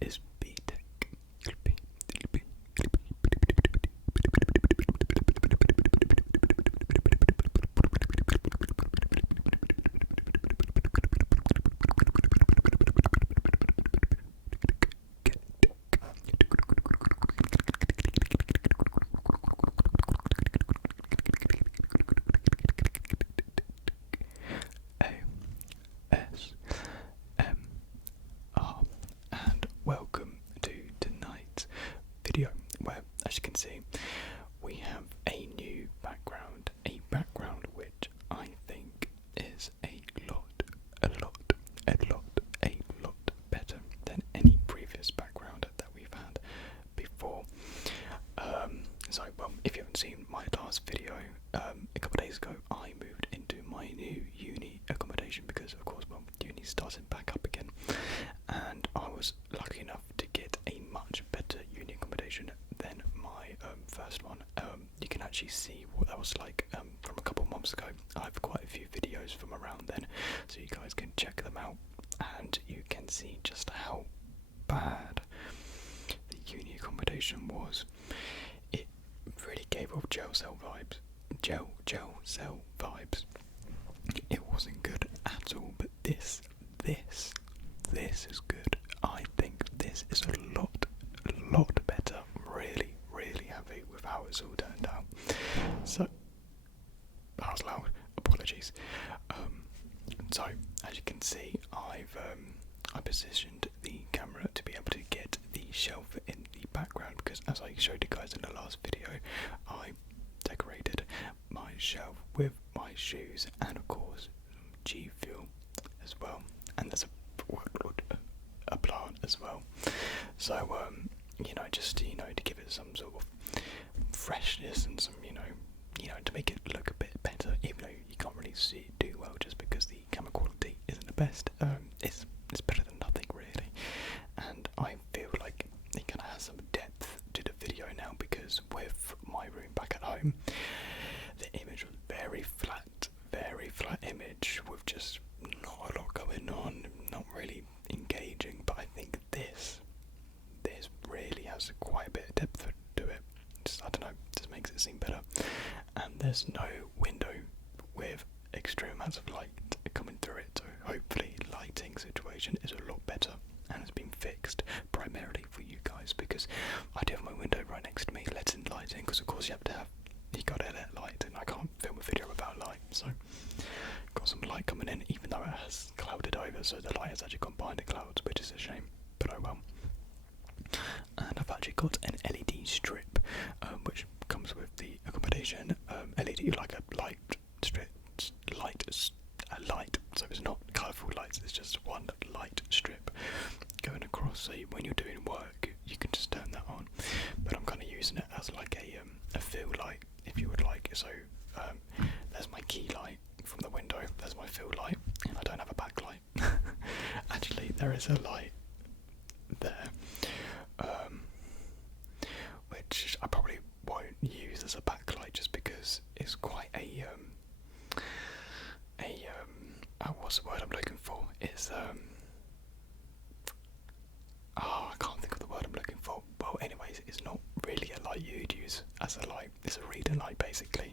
is B-Tech. ASMR, and welcome to tonight's video where, as you can see, we have a new background, which I think is a lot better than any previous background that we've had before. If you haven't seen my last video, a couple of days ago I moved into my new uni accommodation because, of course, uni started back up again, and I was lucky enough to get a much better uni accommodation than my first one. You can actually see what that was like from a couple of months ago. I have quite a few videos from around then, so you guys can check them out, and you can see just how bad the uni accommodation was. It really gave off jail cell vibes. It wasn't good at all, but this is good. I think this is a lot better. Really happy with how it's all turned out. So that was loud. Apologies. So as you can see, I positioned the camera to be able to get the shelf in the background because, as I showed you guys in the last video, I decorated my shelf with my shoes and, of course, G Fuel as well. And there's a plant as well. So just to give it some sort of freshness and some to make it look a bit better, even though you can't really see it too well just because the camera quality isn't the best. It's better than nothing really, and I feel like it kind of has some depth to the video now because with my room back at home, the image was very flat image with just not a lot going on, not really engaging. But I think this really has quite a bit of depth to it. I don't know, just makes it seem better. And there's no window with extreme amounts of light coming through it, so hopefully lighting situation is a lot better and has been fixed primarily for you guys, because I do have my window right next to me lets in lighting, because of course you got to let light in. I can't film a video without light, so got some light coming in even though it has clouded over, so the light has actually gone behind the clouds, which is a shame, but oh well. And I've actually got an LED strip which comes with the accommodation. LED, like a light strip, so it's not colourful lights, it's just one light strip going across, so when you're doing work you can just turn that on, but I'm kind of using it as like a fill light, if you would like. So there's my key light from the window, there's my fill light, and I don't have a backlight. Actually there is a light there, which I probably won't use as a backlight just because it's quite what's the word I'm looking for? It's I can't think of the word I'm looking for. Well, anyways, it's not really a light you'd use as a light. It's a reading light basically,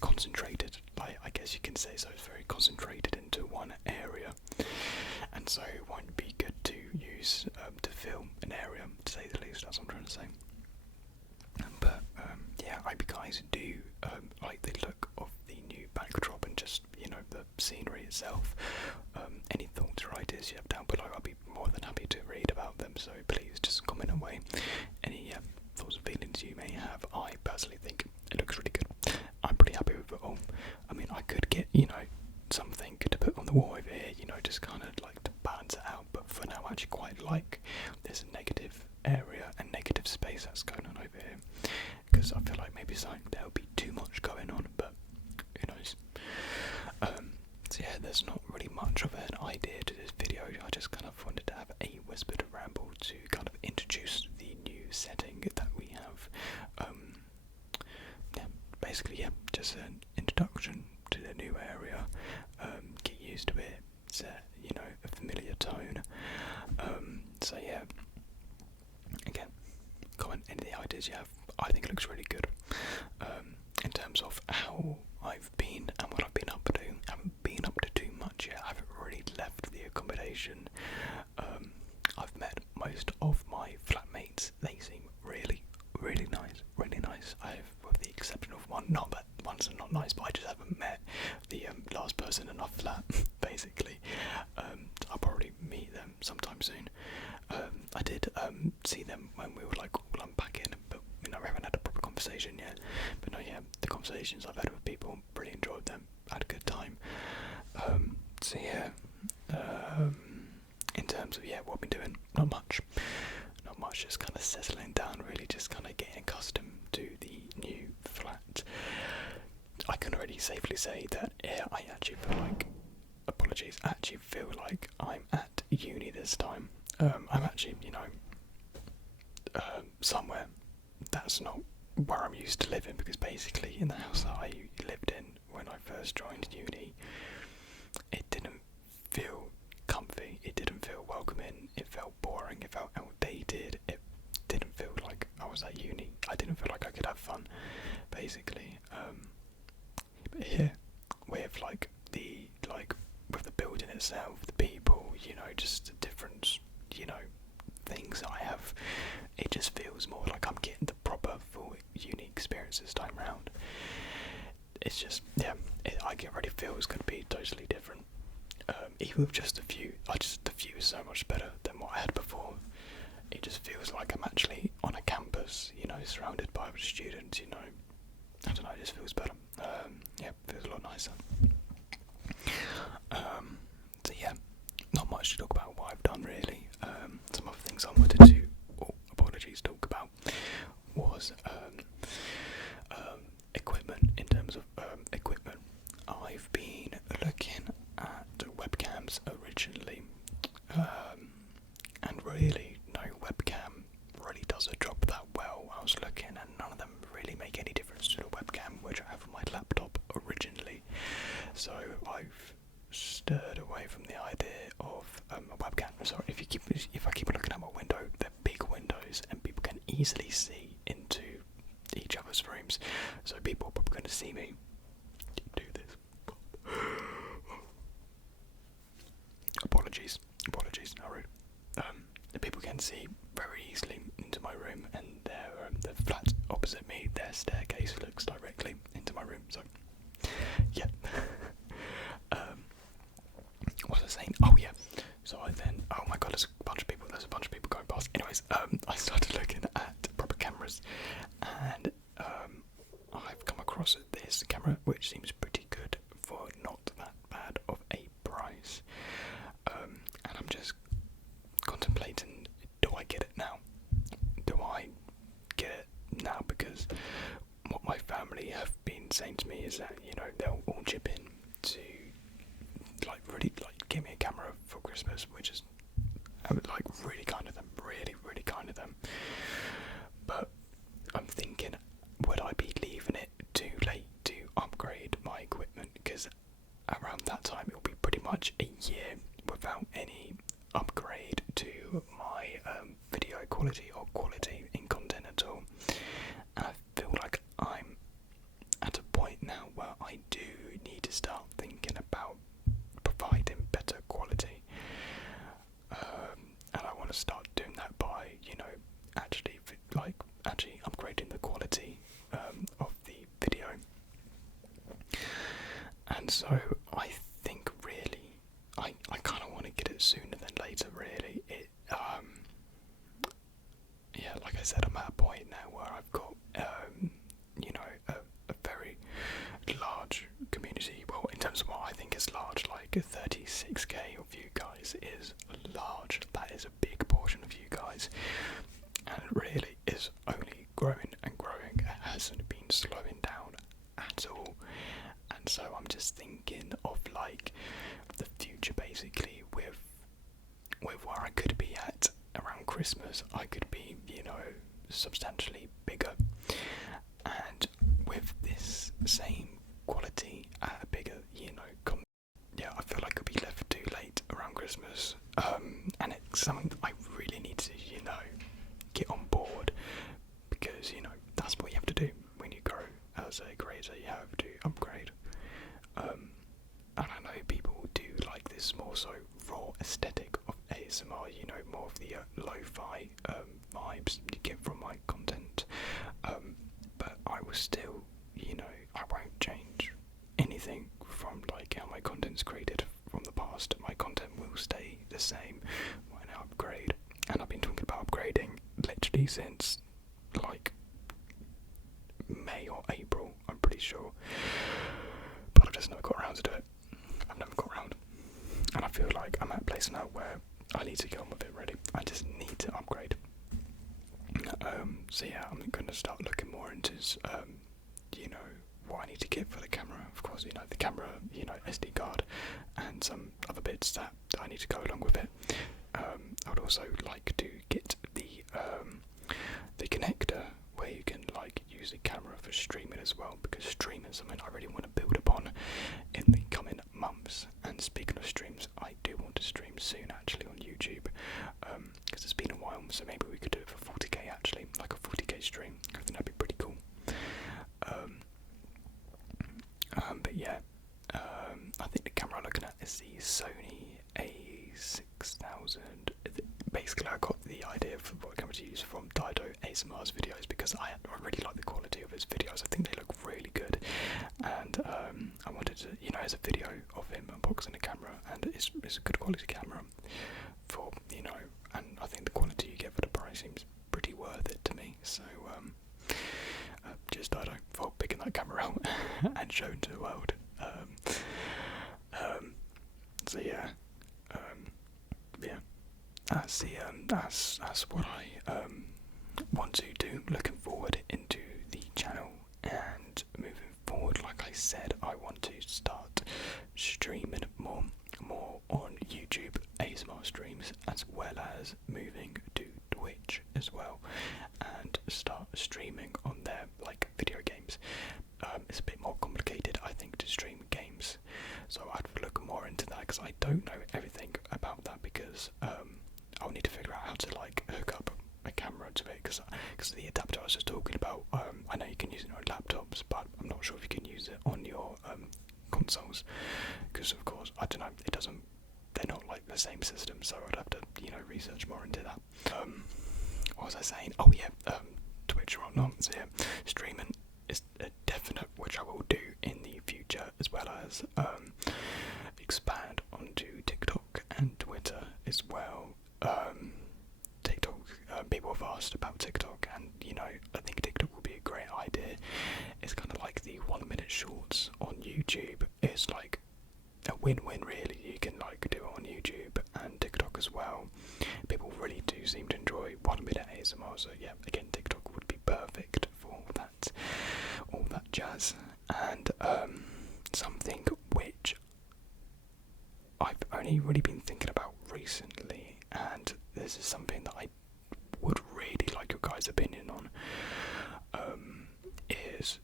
concentrated light, I guess you can say. So it's very concentrated into one area, and so it won't be good to use to film an area, to say the least. That's what I'm trying to say. But yeah, I hope you guys do like the look of the new backdrop and just the scenery itself. Any thoughts or ideas you have down below, I'll be more than happy to read about them, so please just comment away any thoughts and feelings you may have. I personally think it looks really good. I'm pretty happy with it all. I mean, I could get something to put on the wall over here, just kind of like to balance it out, but for now I actually quite like this negative area and negative space that's going on over here, because I feel like maybe there'll be too much going on, but who knows. So yeah, there's not really much of an idea to this video. I just kind of wanted to have a whispered ramble to kind of introduce the new setting that we have. Basically, just an introduction to the new area. Get used to it. Set, a familiar tone. So yeah, any of the ideas you have. I think it looks really good. In terms of how I've been and what I've been up to, I haven't been up to too much yet. I haven't really left the accommodation. I've met most of my flatmates. They seem really, really nice, really nice. With the exception of one, not that ones are not nice, but I just haven't met the last person in our flat, basically. I'll probably meet them sometime soon. I did see them when we were like all unpacking, but we haven't had a proper conversation yet. But no, yeah, the conversations I've had with people, really enjoyed them, had a good time. So yeah, in terms of what I've been doing, not much, just kind of settling down, really, just kind of getting accustomed to the new flat. I can already safely say that I actually feel like, I'm at uni this time. I'm actually, somewhere that's not where I'm used to living, because basically in the house that I lived in when I first joined uni, it didn't feel comfy, it didn't feel welcoming, it felt boring, it felt outdated, it didn't feel like I was at uni, I didn't feel like I could have fun, basically. But here, with with the building itself, the people, just the different, things that I have, it just feels more like I'm getting the proper full uni experience this time round. It's just, I get ready, feels going to be totally different. Even with just the view is so much better than what I had before. It just feels like I'm actually on a campus, surrounded by other students, I don't know, it just feels better. It feels a lot nicer. So yeah, not much to talk about what I've done really. Some other things I wanted to, talk about was equipment. In terms of equipment, I've been looking at webcams originally, and really no webcam really does a job that well. I was looking and none of them really make any difference to the webcam which I have on my laptop originally, so I've stirred away from the idea of a webcam. Sorry, if I keep looking at my window, they're big windows and people can easily see into each other's rooms, so people are probably going to see me do this. Apologies, how rude. The people can see very easily into my room, and the flat opposite me, their staircase looks directly into my room, so yeah. What was I saying? Oh yeah. So oh my god, there's a bunch of people going past. Anyways, I started looking at proper cameras, and I've come across this camera which seems pretty good for not that bad of a price. And I'm just contemplating, do I get it now? Because what my family have been saying to me is that, they'll all chip in to really give me a camera for Christmas, which is really kind of them, really kind of them. But I'm thinking, would I be leaving it too late to upgrade my equipment? Because around that time it'll be pretty much a year without any upgrade to my video quality or quality in content at all. And I feel like I'm at a point now where I do need to start thinking about providing better quality, and I want to start doing that by actually upgrading the quality of the video. And so I think really I kind of want to get it sooner than later, really. Like I said, I'm at a point now where I've got a very large community. Well, in terms of what I think is large, like 36k of you guys is large. That is a big portion of you guys, and it really is only growing and growing. It hasn't been slowing down at all. And so I'm just thinking of the future, basically, with where I could be at around Christmas. I could be substantially bigger, and with this same quality at a bigger I feel like it'll be left too late around Christmas, and it's something I really need to get on board aesthetic of ASMR, you know, more of the lo-fi vibes you get from my content. But I will still, you know, I won't change anything from like how my content's created from the past. My content will stay the same when I upgrade, and I've been talking about upgrading literally since like May or April, I'm pretty sure, but I've just never got around to do it. I've never got around, and I feel like I'm at a place now where I need to get on with it really. I just need to upgrade. So yeah, I'm going to start looking more into you know, what I need to get for the camera. Of course, you know, the camera, you know, SD card and some other bits that I need to go along with it. I would also like to get the connector where you can like use the camera for streaming as well, because streaming is something I really want to build upon in the coming months. And speaking of streams, I do want to stream soon actually on YouTube, because it's been a while, so maybe we could do it for 40k actually, like a 40k stream. I think that'd be pretty cool. But yeah, I think the camera I'm looking at is the Sony A6000. Basically, I got the idea for what camera to use from Dido ASMR's videos, because I really like the quality of his videos. I think they look really good, and I wanted to, you know, as a video of him unboxing the camera, and it's a good quality camera for, you know, and I think the quality you get for the price seems pretty worth it to me. So just Dido for picking that camera out and showing to the world. So yeah, yeah. That's what I want to do. Looking forward into the channel, and moving forward, like I said, I want to start streaming more on YouTube ASMR streams, as well as moving to Twitch as well, and start streaming on there like video games. It's a bit more complicated, I think, to stream games, so I'd look more into that, because I don't know everything about that, because I'll need to figure out how to like hook up a camera to it, because the adapter I was just talking about, I know you can use it on laptops, but I'm not sure if you can use it on your consoles, because of course, I don't know, they're not like the same system, so I'd have to, you know, research more into that. What was I saying? Oh yeah, Twitch or whatnot. So yeah, streaming is a definite, which I will do in the future, as well as expand onto TikTok and Twitter as well. TikTok, people have asked about TikTok, and you know, I think TikTok will be a great idea. It's kind of like the 1 minute shorts on YouTube. It's like a win-win really. You can like do it on YouTube and TikTok as well. People really do seem to enjoy 1 minute ASMR, so yeah, again, TikTok would be perfect for all that jazz. And something which I've only really been thinking about recently, and this is something that I would really like your guys' opinion on, is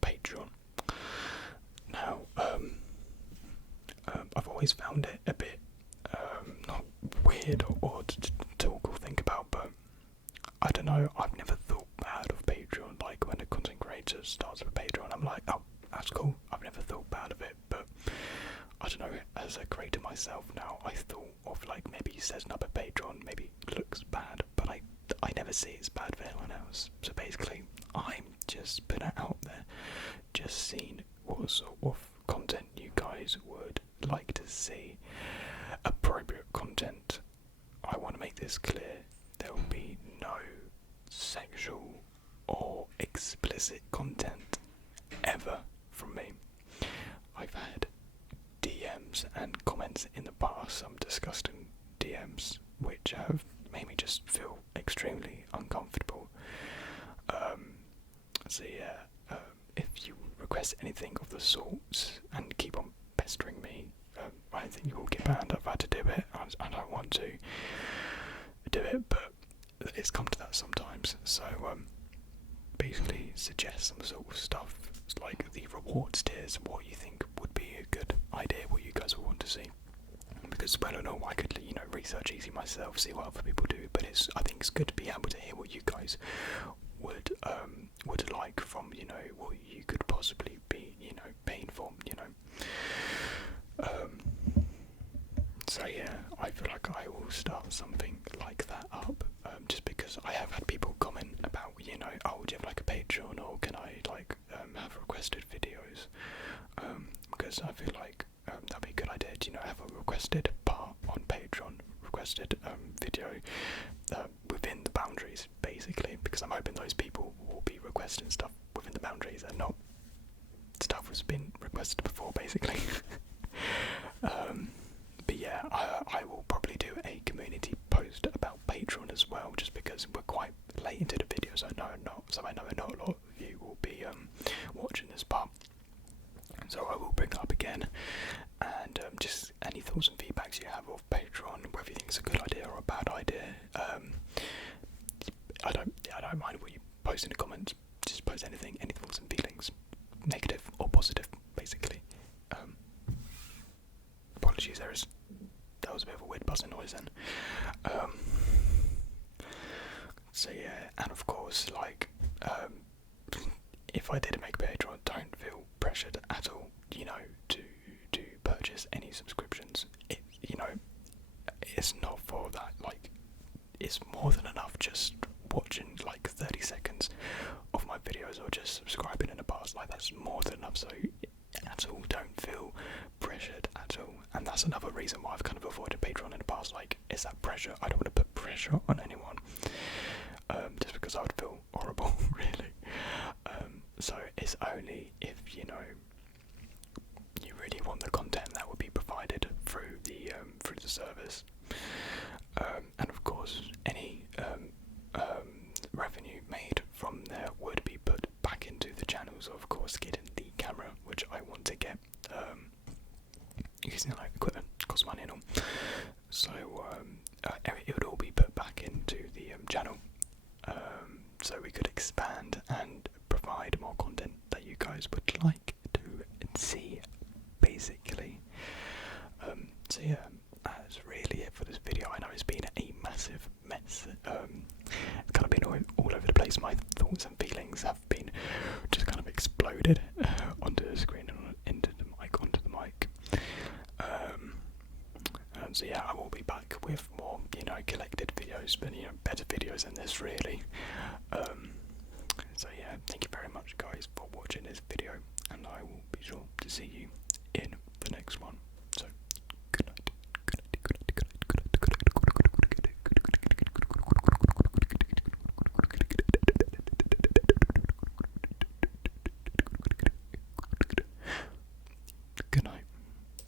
Patreon. Now, I've always found it a bit not weird or odd to talk or think about, but I don't know, I've never thought bad of Patreon. Like when a content creator starts with Patreon, I'm like, oh, that's cool. I've never thought bad of it, but I don't know, as a creator myself now, I thought of like maybe setting up a Patreon, maybe it looks bad, but I never see it's bad for anyone else. So basically, I'm just putting it out there, just seeing what sort of content you guys would like to see. Appropriate content. I want to make this clear. There will be no sexual or explicit content ever from me. I've had DMs and comments in the past, some disgusting DMs, which have made me just feel extremely uncomfortable. So yeah, if you request anything of the sort and keep on pestering me, I think you will get banned. I've had to do it. I don't want to do it, but it's come to that sometimes. So basically suggest some sort of stuff like the rewards tiers, what you think would be a good idea, what you guys would want to see. Because well, I don't know, I could, you know, research easy myself, see what other people do, but I think it's good to be able to hear what you guys would like from, you know, what you could possibly be, you know, paying for, you know. So yeah, I feel like I will start something like that up, just because I have had people comment about, you know, oh, do you have like a Patreon, or can I like have requested videos? Because I feel like that'd be a good idea to, you know, have a requested part on Patreon, requested video within the boundaries, basically, because I'm hoping those people will be requesting stuff within the boundaries and not stuff that's been requested before, basically. But yeah, I will probably do a community post about Patreon as well, just because we're quite late into the video, so I know not a lot of you will be watching this part. So I will bring that up again, and just any thoughts and feedbacks you have of Patreon, whether you think it's a good idea or a bad idea. I don't mind what you post in the comments. Just post anything, any thoughts and feelings, negative or positive, basically. Apologies, that was a bit of a weird buzzing noise then. So yeah, and of course, like, if I did make a Patreon, don't feel pressured at all, you know, to purchase any subscriptions. You know, it's not for that. Like, it's more than enough just watching like 30 seconds of my videos or just subscribing in the past. Like, that's more than enough. So at all, don't feel pressured at all. And that's another reason why I've kind of avoided Patreon in the past. Like, it's that pressure. I don't want to put pressure on anyone, just because I would feel horrible, really. So it's only if, you know, you really want the content that will be provided through the service, and of course any revenue made from there would be put back into the channel. So of course, getting the camera, which I want to get, using like equipment costs money and all, so it would all be put back into the channel, so we could expand and provide more content that you guys would like to see, basically. So yeah, that's really it for this video. I know it's been a massive mess. It's kind of been all over the place. My thoughts and feelings have been just kind of exploded onto the screen and onto the mic. So yeah, I will be back with more, you know, collected videos, but, you know, better videos than this, really. So yeah, thank you very much, guys, for watching this video, and I will be sure to see you in the next one.